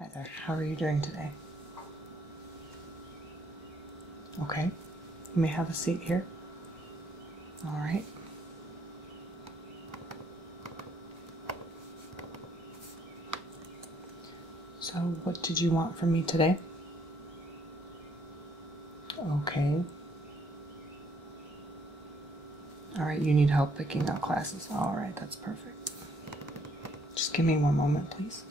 Hi there, how are you doing today? Okay, you may have a seat here. All right. So, what did you want from me today? Okay. All right, you need help picking out classes. All right, that's perfect. Just give me one moment, please.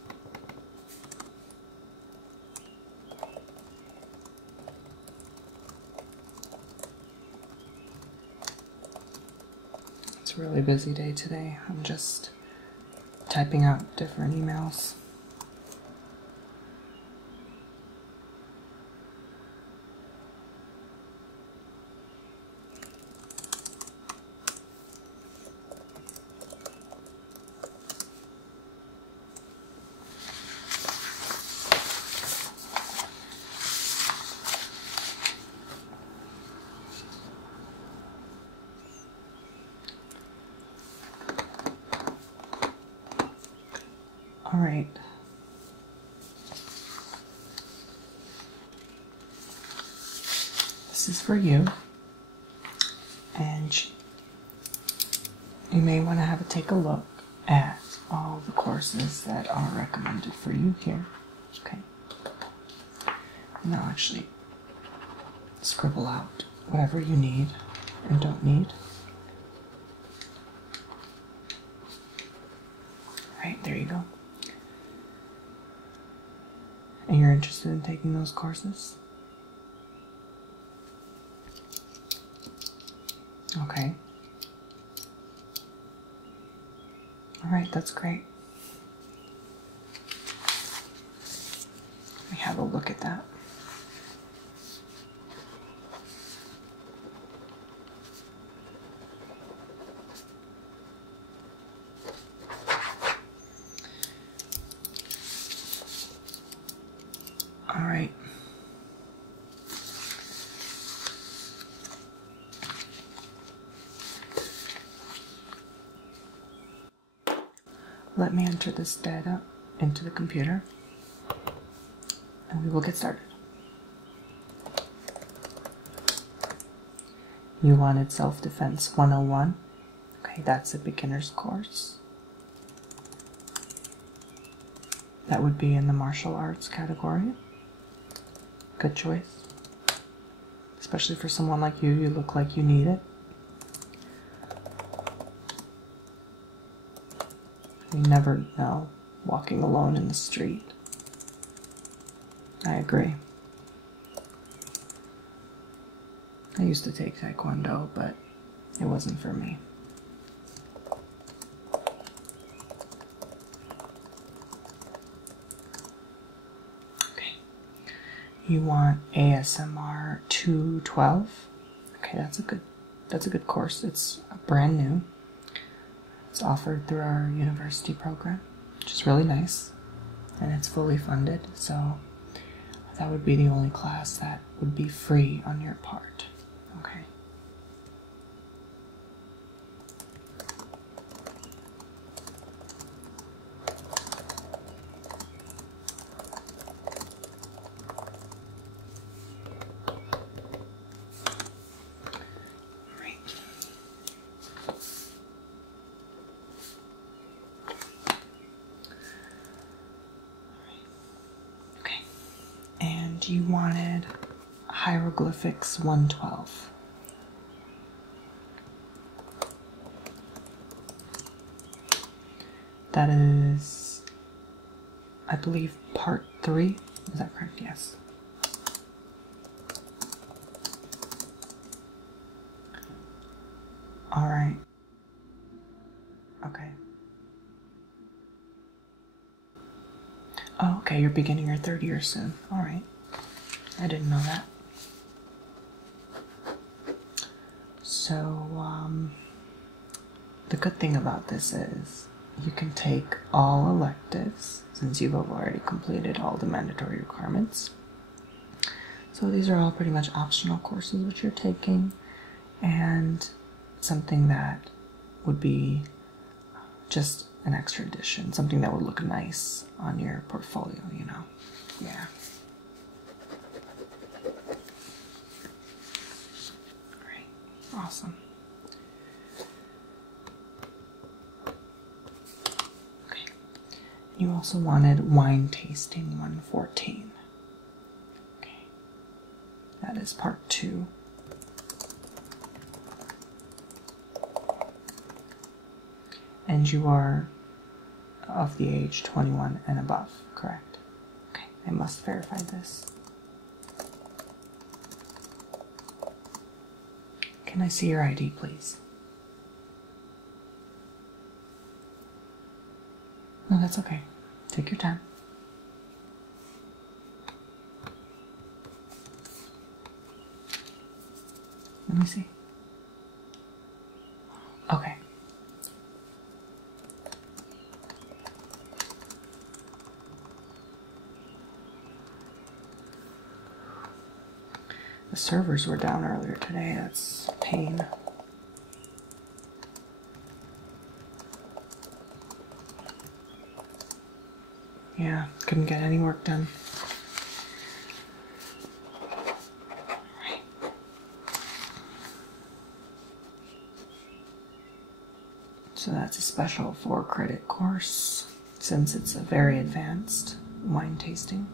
It's a really busy day today. I'm just typing out different emails. All right. This is for you, and you may want to take a look at all the courses that are recommended for you here. Okay. And I'll actually scribble out whatever you need and don't need. All right, there you go. And you're interested in taking those courses? Okay. All right, that's great. Let me have a look at that. All right. Let me enter this data into the computer, and we will get started. You wanted Self-Defense 101. Okay, that's a beginner's course. That would be in the martial arts category. Good choice. Especially for someone like you, you look like you need it. You never know, walking alone in the street. I agree. I used to take Taekwondo, but it wasn't for me. Okay. You want ASMR 212? Okay, that's a good course. It's brand new. It's offered through our university program, which is really nice, and it's fully funded, so that would be the only class that would be free on your part. Okay. You wanted Hieroglyphics 112. That is, I believe, part 3. Is that correct? Yes. All right. Okay. Oh, okay. You're beginning your 3rd year soon. All right. I didn't know that. So, the good thing about this is you can take all electives since you've already completed all the mandatory requirements. So these are all pretty much optional courses which you're taking, and something that would be just an extra addition, something that would look nice on your portfolio, you know. Yeah. Great. Awesome. Okay. You also wanted wine tasting 114. Okay. That is part 2. And you are of the age 21 and above, correct? Okay, I must verify this. Can I see your ID, please? No, that's okay. Take your time. Let me see. Okay. The servers were down earlier today. That's a pain. Yeah, couldn't get any work done. Right. So that's a special 4-credit course, since it's a very advanced wine tasting.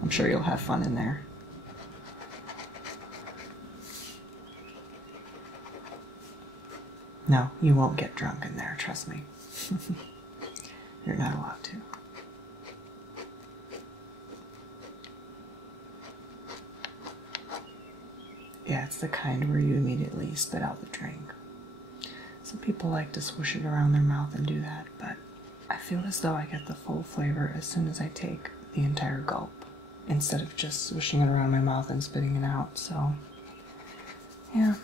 I'm sure you'll have fun in there. No, you won't get drunk in there, trust me. You're not allowed to. Yeah, it's the kind where you immediately spit out the drink. Some people like to swish it around their mouth and do that, but I feel as though I get the full flavor as soon as I take the entire gulp, instead of just swishing it around my mouth and spitting it out, so yeah.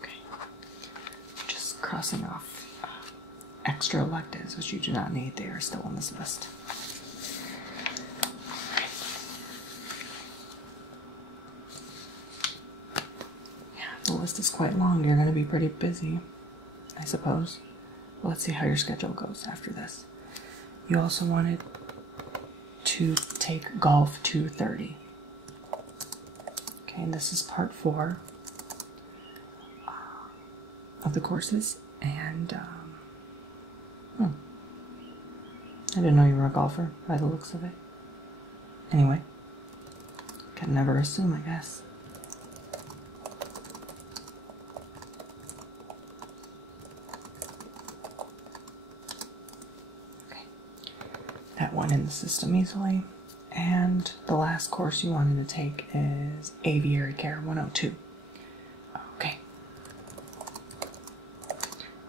Okay. Just crossing off extra electives, which you do not need. They are still on this list. Yeah, the list is quite long. You're going to be pretty busy, I suppose. Well, let's see how your schedule goes after this. You also wanted to take golf 230. Okay, and this is part 4 of the courses. And I didn't know you were a golfer by the looks of it. Anyway, can never assume, I guess. That went in the system easily. And the last course you wanted to take is Aviary Care 102. Okay.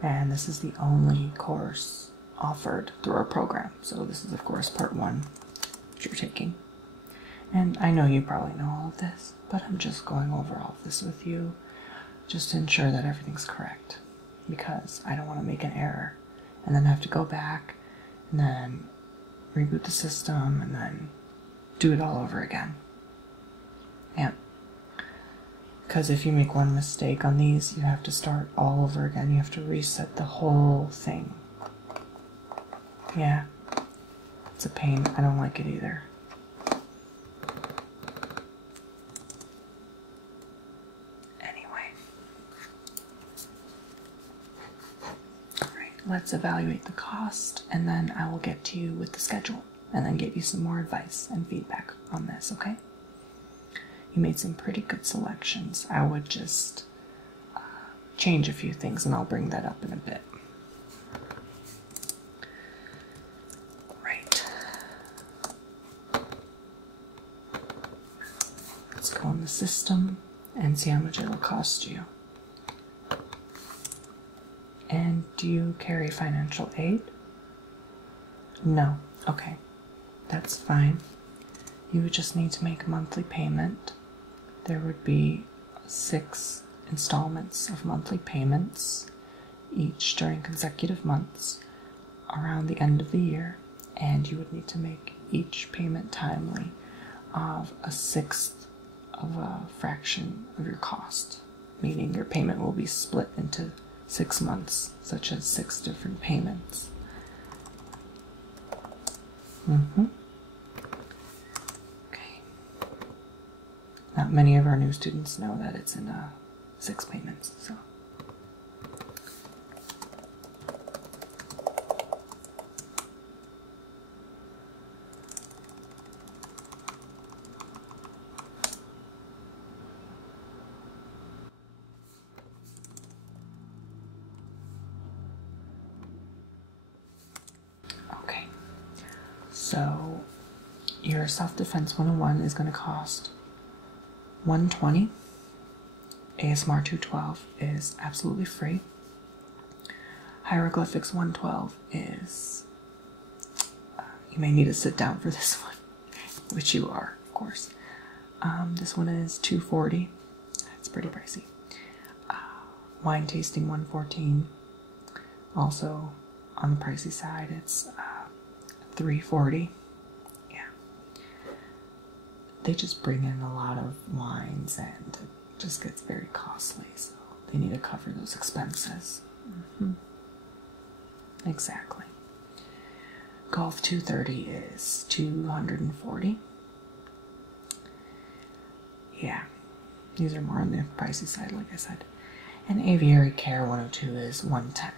And this is the only course offered through our program. So this is, of course, part 1 that you're taking. And I know you probably know all of this, but I'm just going over all of this with you just to ensure that everything's correct, because I don't want to make an error and then have to go back and then reboot the system and then do it all over again. Yeah. Because if you make one mistake on these, you have to start all over again. You have to reset the whole thing. Yeah. It's a pain. I don't like it either. Anyway. Alright, let's evaluate the cost, and then I will get to you with the schedule, and then give you some more advice and feedback on this, okay? You made some pretty good selections. I would just change a few things, and I'll bring that up in a bit. Right. Let's go in the system and see how much it'll cost you. And do you carry financial aid? No. Okay. That's fine. You would just need to make a monthly payment. There would be 6 installments of monthly payments, each during consecutive months around the end of the year, and you would need to make each payment timely of a 1/6 of a fraction of your cost, meaning your payment will be split into 6 months, such as 6 different payments. Okay. Not many of our new students know that it's in 6 payments, so. Okay, so your self-defense 101 is going to cost $120. ASMR 212 is absolutely free. Hieroglyphics 112 is, you may need to sit down for this one, which you are, of course. This one is $240. It's pretty pricey. Wine tasting 114, also on the pricey side. It's $340. Yeah, they just bring in a lot of wines and it just gets very costly, so they need to cover those expenses. Exactly. Golf 230 is $240. Yeah, these are more on the pricey side, like I said. And Aviary Care 102 is $110.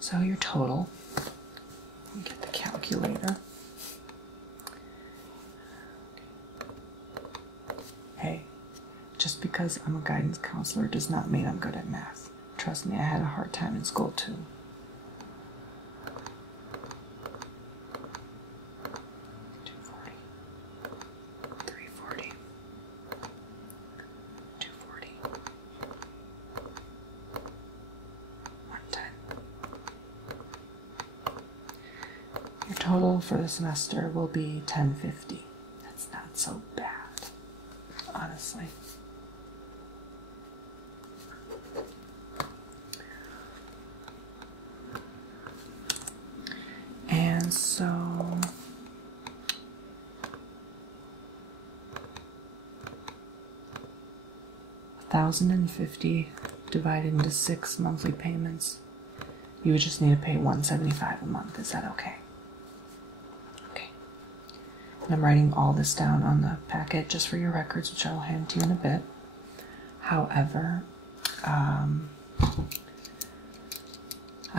So your total, let me get the calculator. Hey, just because I'm a guidance counselor does not mean I'm good at math. Trust me, I had a hard time in school too. Your total for the semester will be $1050. That's not so bad, honestly. And so $1,050 divided into 6 monthly payments. You would just need to pay $175 a month. Is that okay? Okay. And I'm writing all this down on the packet just for your records, which I'll hand to you in a bit. However, I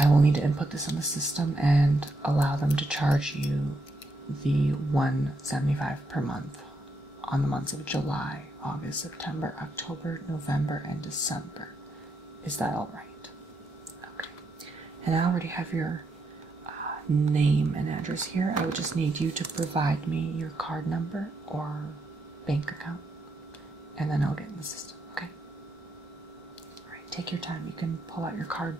will need to input this in the system and allow them to charge you the $175 per month on the months of July, August, September, October, November, and December. Is that all right? Okay. And I already have your name and address here. I would just need you to provide me your card number or bank account, and then I'll get in the system, okay? All right, take your time. You can pull out your card.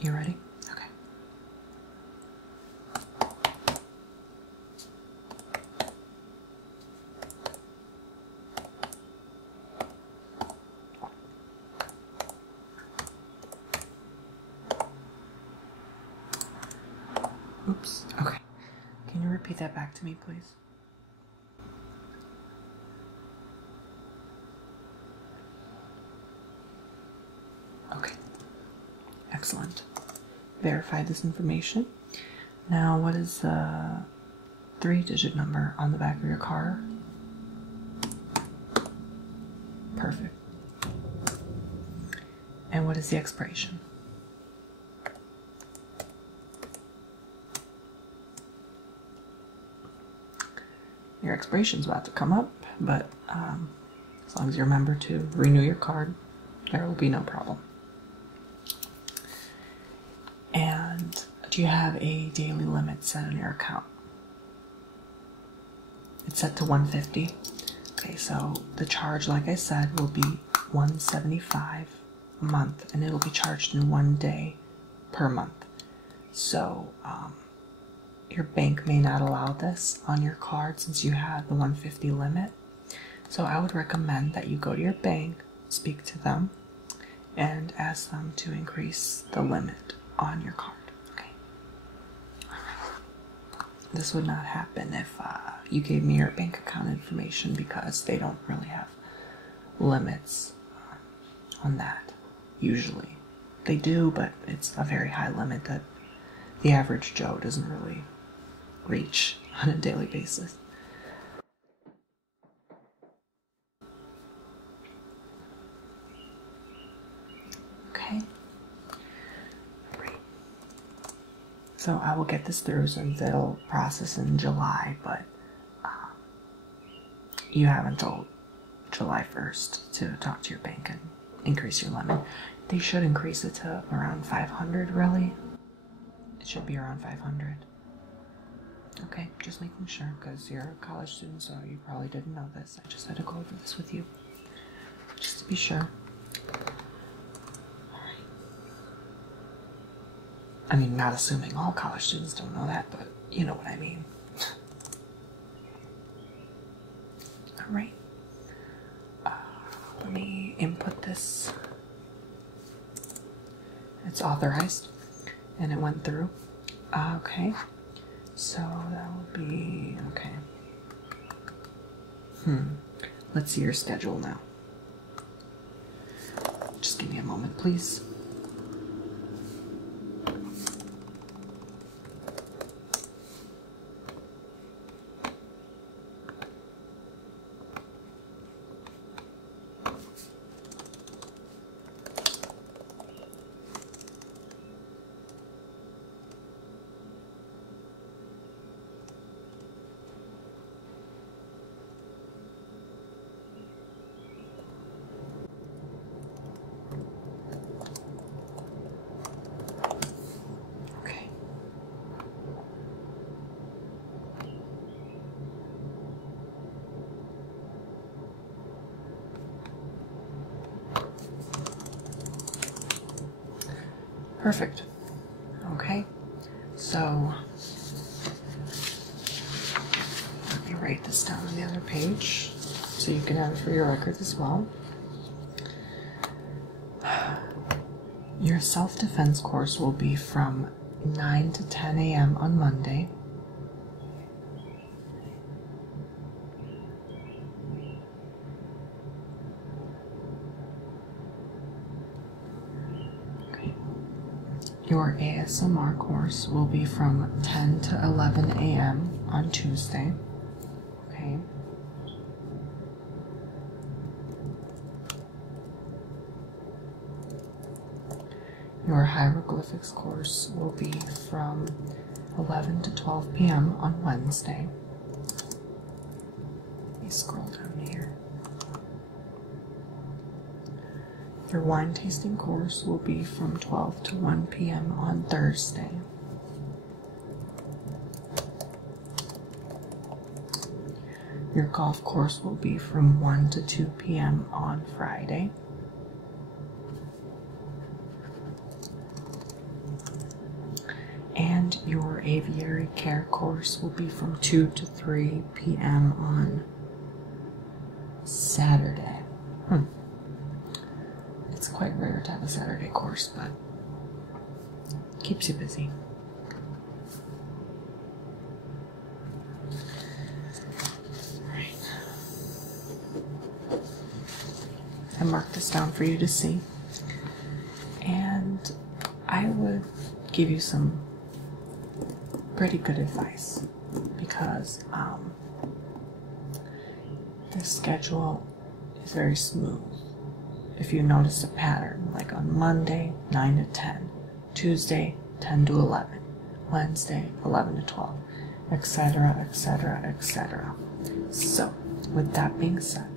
You ready? Okay. Oops. Okay. Can you repeat that back to me, please? Okay. Excellent. Verify this information. Now, what is the 3-digit number on the back of your car? Perfect. And what is the expiration? Your expiration's about to come up, but as long as you remember to renew your card, there will be no problem. And do you have a daily limit set on your account? It's set to $150. Okay, so the charge, like I said, will be $175 a month, and it'll be charged in 1 day per month. So your bank may not allow this on your card since you have the $150 limit. So I would recommend that you go to your bank, speak to them, and ask them to increase the limit on your card. Okay. this would not happen if you gave me your bank account information, because they don't really have limits on that. Usually they do, but it's a very high limit that the average Joe doesn't really reach on a daily basis. Okay. Great. So I will get this through since it'll process in July, but you have until July 1st to talk to your bank and increase your limit. They should increase it to around 500, really. It should be around 500. Okay, just making sure, because you're a college student, so you probably didn't know this. I just had to go over this with you, just to be sure. Alright. I mean, not assuming all college students don't know that, but you know what I mean. Alright. Let me input this. It's authorized, and it went through. Okay. So that would be, okay. Let's see your schedule now. Just give me a moment, please. Perfect. Okay, so let me write this down on the other page so you can have it for your records as well. Your self-defense course will be from 9 to 10 a.m. on Monday. Your ASMR course will be from 10 to 11 a.m. on Tuesday. Okay. Your hieroglyphics course will be from 11 to 12 p.m. on Wednesday. Let me scroll down here. Your wine tasting course will be from 12 to 1 p.m. on Thursday. Your golf course will be from 1 to 2 p.m. on Friday. And your aviary care course will be from 2 to 3 p.m. on Saturday. It's quite rare to have a Saturday course, but keeps you busy. Alright. I marked this down for you to see. And I would give you some pretty good advice, because the schedule is very smooth. If you notice a pattern, like on Monday, 9 to 10, Tuesday, 10 to 11, Wednesday, 11 to 12, etc., etc., etc. So, with that being said,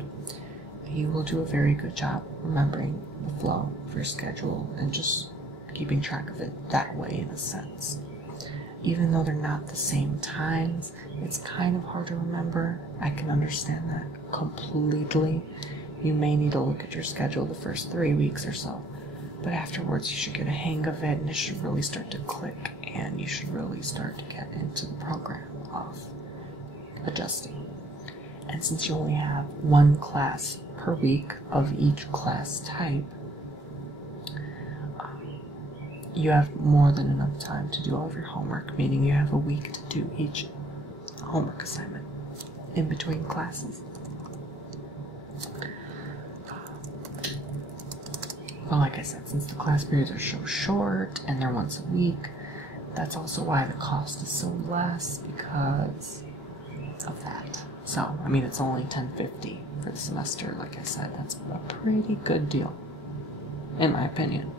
you will do a very good job remembering the flow of your schedule and just keeping track of it that way, in a sense. Even though they're not the same times, it's kind of hard to remember. I can understand that completely. You may need to look at your schedule the first 3 weeks or so, but afterwards you should get a hang of it, and it should really start to click, and you should really start to get into the program of adjusting. And since you only have one class per week of each class type, you have more than enough time to do all of your homework, meaning you have a week to do each homework assignment in between classes. Well, like I said, since the class periods are so short and they're once a week, that's also why the cost is so less, because of that. So, I mean, it's only $10.50 for the semester. Like I said, that's a pretty good deal, in my opinion.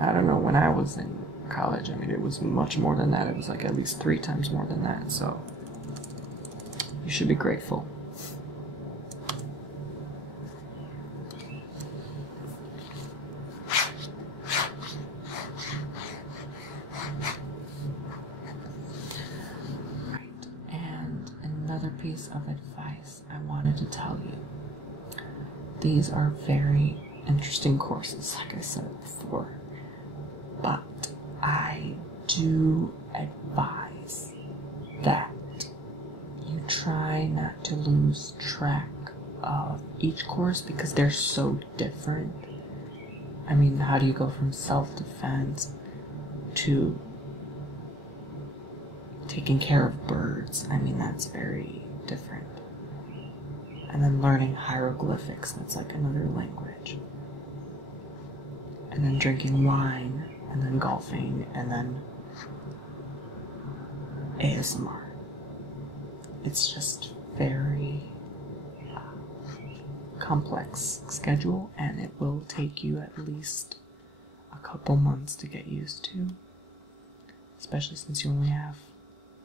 I don't know, when I was in college, I mean, it was much more than that. It was like at least 3 times more than that, so you should be grateful. Right, and another piece of advice I wanted to tell you. These are very interesting courses, like I said before, but I do advise that you try not to lose track of each course because they're so different. I mean, how do you go from self-defense to taking care of birds? I mean, that's very different. And then learning hieroglyphics, that's like another language. And then drinking wine, and then golfing, and then ASMR. It's just very complex schedule, and it will take you at least a couple months to get used to, especially since you only have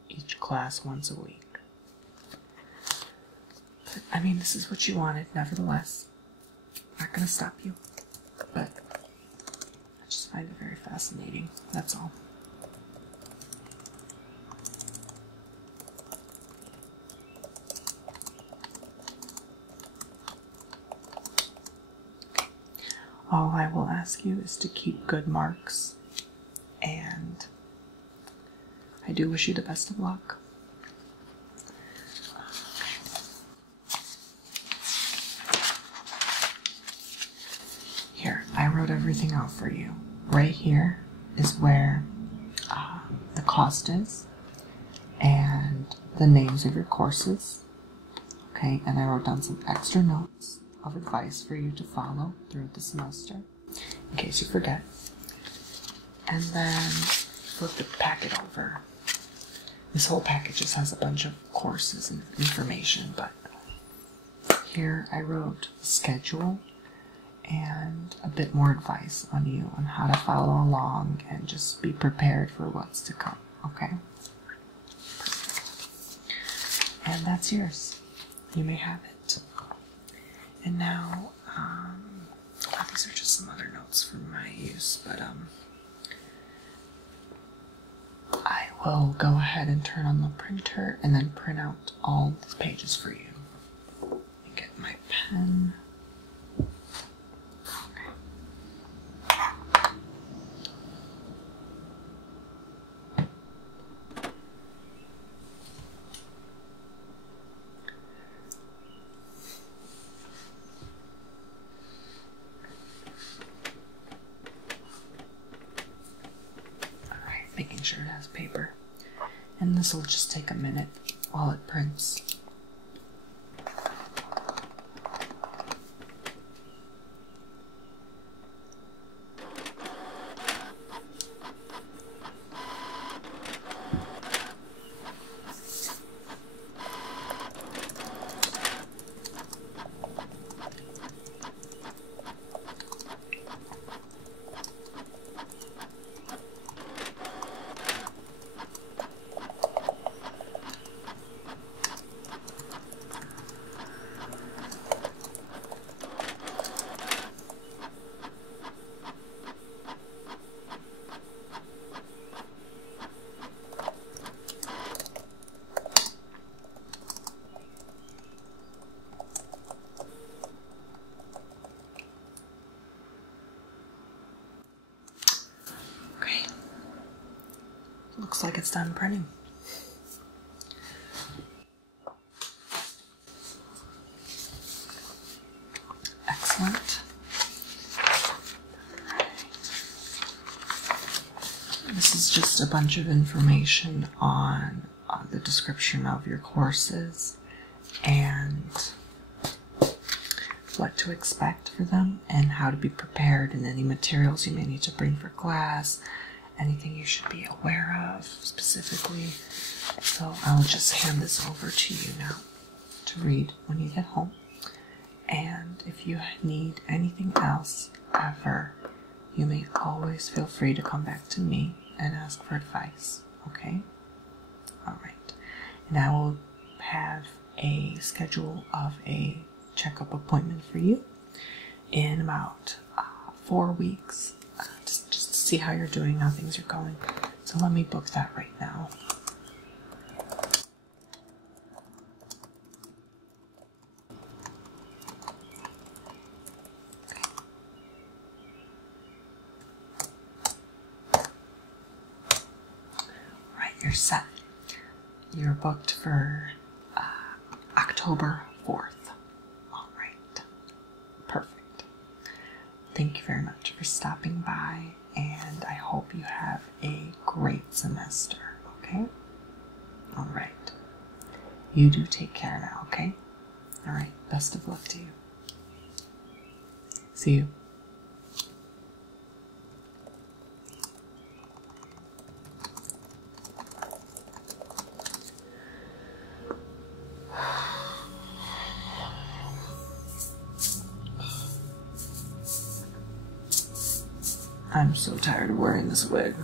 each class once a week. But, I mean, this is what you wanted, nevertheless. I'm not gonna stop you, but I just find it very fascinating, that's all. All I will ask you is to keep good marks, and I do wish you the best of luck. Here, I wrote everything out for you. Right here is where the cost is and the names of your courses. Okay, and I wrote down some extra notes of advice for you to follow throughout the semester, in case you forget. And then flip the packet over. This whole package just has a bunch of courses and information, but here I wrote a schedule and a bit more advice on you on how to follow along and just be prepared for what's to come, okay? Perfect. And that's yours. You may have it. And now, these are just some other notes for my use, but I will go ahead and turn on the printer and then print out all the pages for you. Let me get my pen. Making sure it has paper. And this will just take a minute while it prints. Looks like it's done printing. Excellent. This is just a bunch of information on the description of your courses and what to expect for them and how to be prepared, and any materials you may need to bring for class, anything you should be aware of specifically. So I'll just hand this over to you now to read when you get home. And if you need anything else ever, you may always feel free to come back to me and ask for advice, okay? Alright. And I will have a schedule of a checkup appointment for you in about 4 weeks, just to see how you're doing, how things are going. So let me book that right now. Okay. Right, you're set. You're booked for October 4th. Perfect. Thank you very much for stopping by, and I hope you have a great semester, okay? Alright. You do take care now, okay? Alright, best of luck to you. See you. I'm so tired of wearing this wig.